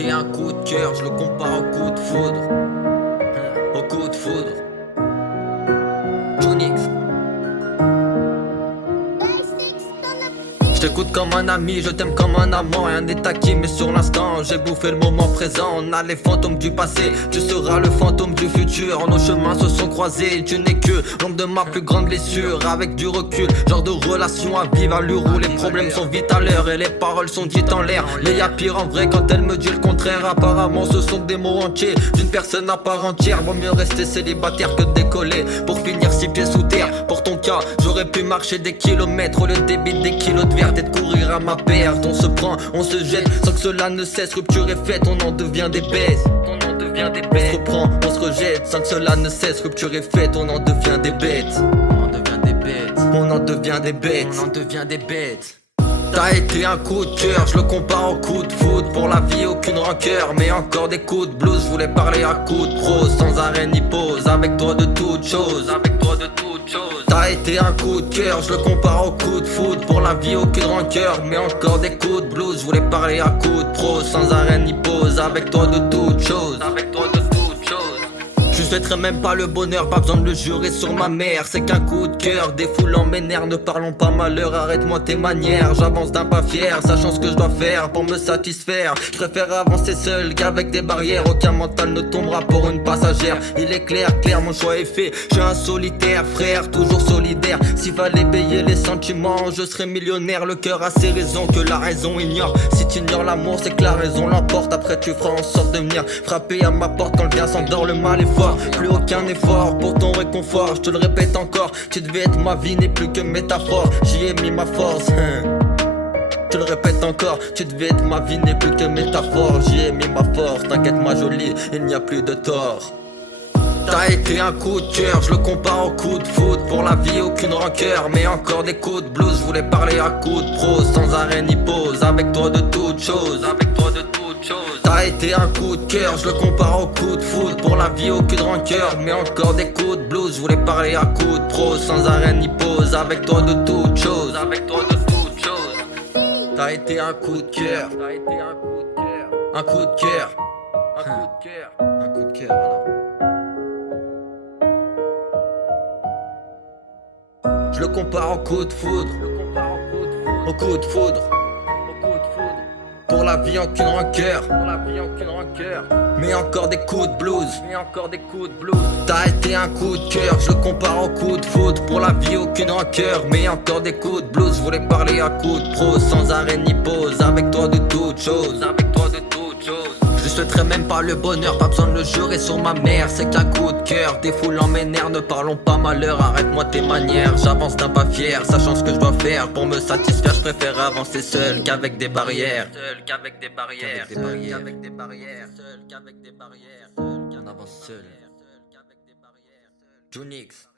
été un coup de cœur, je le compare au coup de foudre. Au coup de foudre. Junix. Je t'écoute comme un ami, je t'aime comme un amant. Rien n'est acquis mais sur l'instant j'ai bouffé le moment présent. On a les fantômes du passé, tu seras le fantôme du futur. Nos chemins se sont croisés, tu n'es que l'ombre de ma plus grande blessure. Avec du recul, genre de relation à vive allure où les problèmes sont vite à l'heure et les paroles sont dites en l'air. Mais y'a pire en vrai quand elle me dit le contraire. Apparemment ce sont des mots entiers d'une personne à part entière. Vaut mieux rester célibataire que décoller pour finir 6 pieds sous terre. Pour ton cas, j'aurais pu marcher des kilomètres au lieu de débiter des kilos de verre. Peut-être courir à ma perte, on se prend, on se jette sans que cela ne cesse. Rupture est faite, on en devient des bêtes. On se reprend, on se rejette sans que cela ne cesse. Rupture est faite, on en devient des bêtes. On en devient des bêtes. On en devient des bêtes. On en devient des bêtes. T'as été un coup de cœur, je le compare au coup de foot. Pour la vie aucune rancœur, mais encore des coups de blues. Je voulais parler à coups de prose, sans arrêt ni pause. Avec toi de toutes choses, avec toi de toutes choses. T'as été un coup de cœur, je le compare au coup de foot. Pour la vie aucune rancœur, mais encore des coups de blues. Je voulais parler à coups de prose, sans arrêt ni pause. Avec toi de toutes choses, avec toi de toutes choses. Je souhaiterais même pas le bonheur, pas besoin de le jurer sur ma mère. C'est qu'un coup de cœur, défoulant mes nerfs. Ne parlons pas malheur, arrête-moi tes manières. J'avance d'un pas fier, sachant ce que je dois faire pour me satisfaire. Je préfère avancer seul qu'avec des barrières. Aucun mental ne tombera pour une passagère. Il est clair, mon choix est fait. Je suis un solitaire, frère, toujours solidaire. S'il fallait payer les sentiments, je serais millionnaire. Le cœur a ses raisons que la raison ignore. Si tu ignores l'amour, c'est que la raison l'emporte. Après tu feras en sorte de venir frapper à ma porte quand le bien s'endort, le mal est fort. Plus aucun effort pour ton réconfort, je te le répète encore. Tu devais être ma vie, n'est plus que métaphore. J'y ai mis ma force. Je te le répète encore, tu devais être ma vie, n'est plus que métaphore. J'y ai mis ma force, t'inquiète ma jolie, il n'y a plus de tort. T'as été un coup de cœur, je le compare au coup de foot. Pour la vie aucune rancœur, mais encore des coups de blues. Je voulais parler à coups de prose, sans arrêt ni pause. Avec toi de toutes choses, avec toi de toutes choses. T'as été un coup de cœur, je le compare au coup de foot. Pour la vie aucune rancœur, mais encore des coups de blues. Je voulais parler à coups de prose, sans arrêt ni pause. Avec toi de toutes choses, avec toi de toutes choses. T'as été un coup de cœur, t'as été un coup de cœur. Un coup de cœur, un coup de cœur. Un coup de cœur, voilà. Je le compare au coup de foudre, au coup de foudre. Pour la vie aucune rancœur, mais encore des coups de blues, T'as été un coup de cœur, je le compare au coup de foudre. Pour la vie aucune rancœur, mais encore des coups de blues. Je voulais parler à coups de prose, sans arrêt ni pause. Avec toi de toutes choses, avec toi de toutes choses. Je souhaiterais même pas le bonheur, pas besoin de le jurer sur ma mère. C'est qu'un coup de cœur, défoulant mes nerfs. Ne parlons pas malheur, arrête-moi tes manières. J'avance d'un pas fier, sachant ce que je dois faire. Pour me satisfaire, je préfère avancer seul qu'avec des barrières. Seul qu'avec des barrières, seul qu'avec des barrières, seul qu'avec des barrières. On avance seul. Junix.